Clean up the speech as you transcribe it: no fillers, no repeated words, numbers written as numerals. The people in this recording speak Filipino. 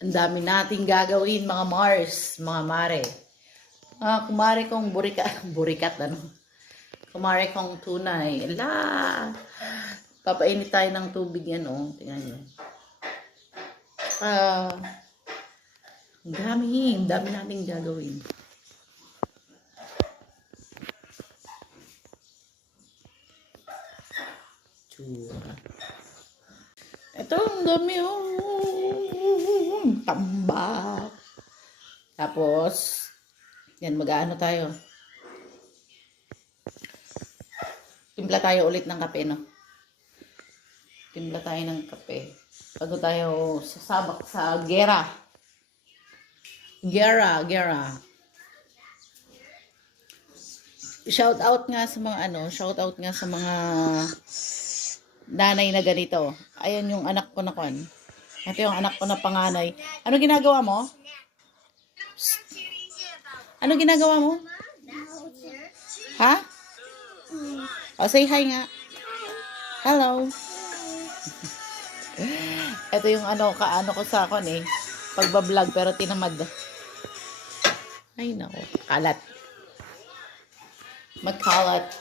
Ang dami nating gagawin, mga Mars, mga Mare. Kumare kong burikat, burikat ano. Kumare kong tunay. Ala! Papainit tayo ng tubig yan, oh. Tingnan nyo. Ang dami nating gagawin. Tsura. Ito, ang dami, oh. Tambak. Tapos, yan, mag-aano tayo. Timpla tayo ulit ng kape, no? Timpla tayo ng kape. Bago tayo sasabak sa gera. Gera. Shout out nga sa mga nanay na ganito. Ayan yung anak ko na kon. Ito yung anak ko na panganay. Ano ginagawa mo? Ano ginagawa mo? Ha? O, say hi nga. Hello. Ito yung ano ko sa kon eh. Pagbablog pero tinamad. Ay nako, kalat. Magkalat.